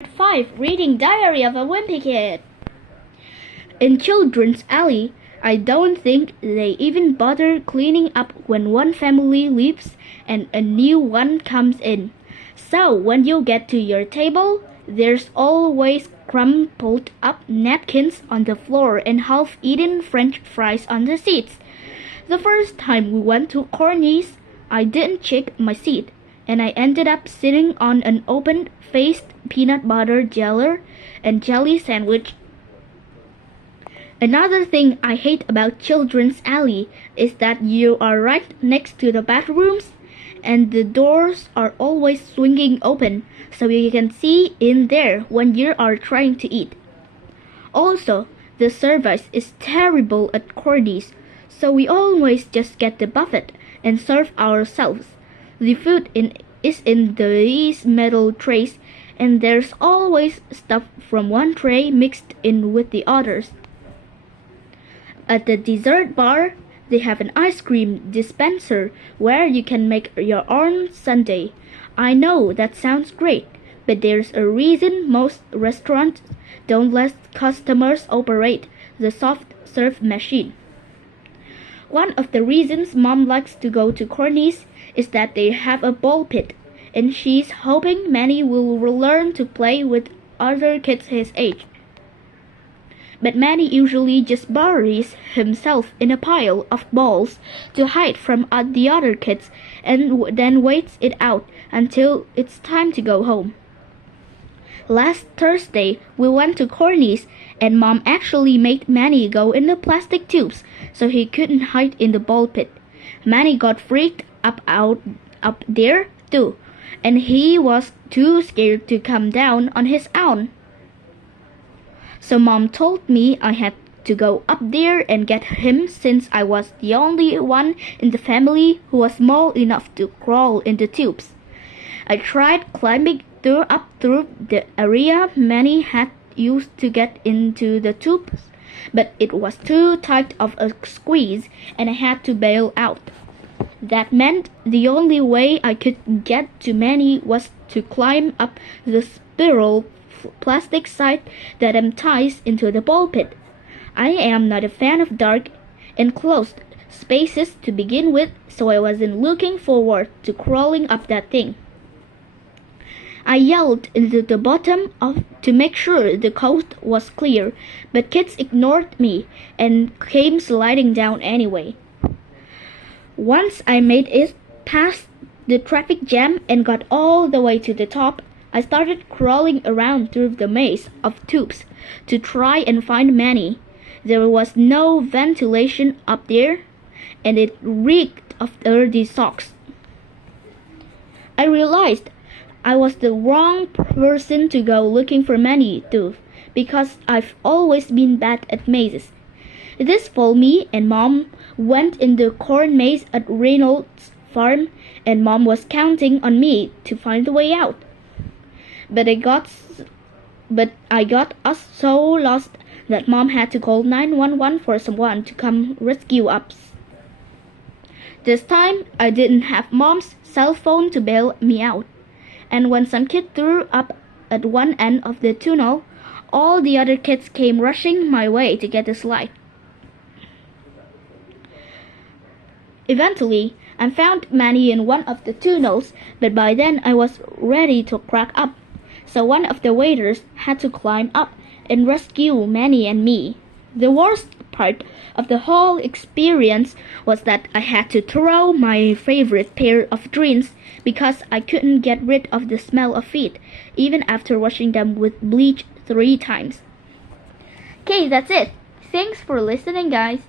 5. Reading Diary of a Wimpy Kid. In Children's Alley, I don't think they even bother cleaning up when one family leaves and a new one comes in. So when you get to your table, there's always crumpled up napkins on the floor and half-eaten French fries on the seats. The first time we went to Corny's, I didn't check my seat, and I ended up sitting on an open-faced peanut butter jelly sandwich. Another thing I hate about Children's Alley is that you are right next to the bathrooms, and the doors are always swinging open, so you can see in there when you are trying to eat. Also, the service is terrible at Corny's, so we always just get the buffet and serve ourselves. The food is in these metal trays, and there's always stuff from one tray mixed in with the others. At the dessert bar, they have an ice cream dispenser where you can make your own sundae. I know that sounds great, but there's a reason most restaurants don't let customers operate the soft serve machine. One of the reasons Mom likes to go to Corny's is that they have a ball pit, and she's hoping Manny will learn to play with other kids his age. But Manny usually just buries himself in a pile of balls to hide from the other kids and then waits it out until it's time to go home. Last Thursday, we went to Corny's, and Mom actually made Manny go in the plastic tubes so he couldn't hide in the ball pit. Manny got freaked up there too, and he was too scared to come down on his own. So Mom told me I had to go up there and get him since I was the only one in the family who was small enough to crawl in the tubes. I tried climbing up through the area Manny had used to get into the tubes, but it was too tight of a squeeze and I had to bail out. That meant the only way I could get to Manny was to climb up the spiral plastic side that ties into the ball pit. I am not a fan of dark, enclosed spaces to begin with, so I wasn't looking forward to crawling up that thing. I yelled into the bottom to make sure the coast was clear, but kids ignored me and came sliding down anyway. Once I made it past the traffic jam and got all the way to the top, I started crawling around through the maze of tubes to try and find Manny. There was no ventilation up there, and it reeked of dirty socks. I realized I was the wrong person to go looking for Manny too, because I've always been bad at mazes. This fall, me and Mom went in the corn maze at Reynolds' farm, and Mom was counting on me to find the way out. But I got us so lost that Mom had to call 911 for someone to come rescue us. This time, I didn't have Mom's cell phone to bail me out, and when some kid threw up at one end of the tunnel, all the other kids came rushing my way to get the slide. Eventually, I found Manny in one of the tunnels, but by then I was ready to crack up. So one of the waiters had to climb up and rescue Manny and me. The worst part of the whole experience was that I had to throw my favorite pair of jeans because I couldn't get rid of the smell of feet, even after washing them with bleach 3 times. Okay, that's it. Thanks for listening, guys.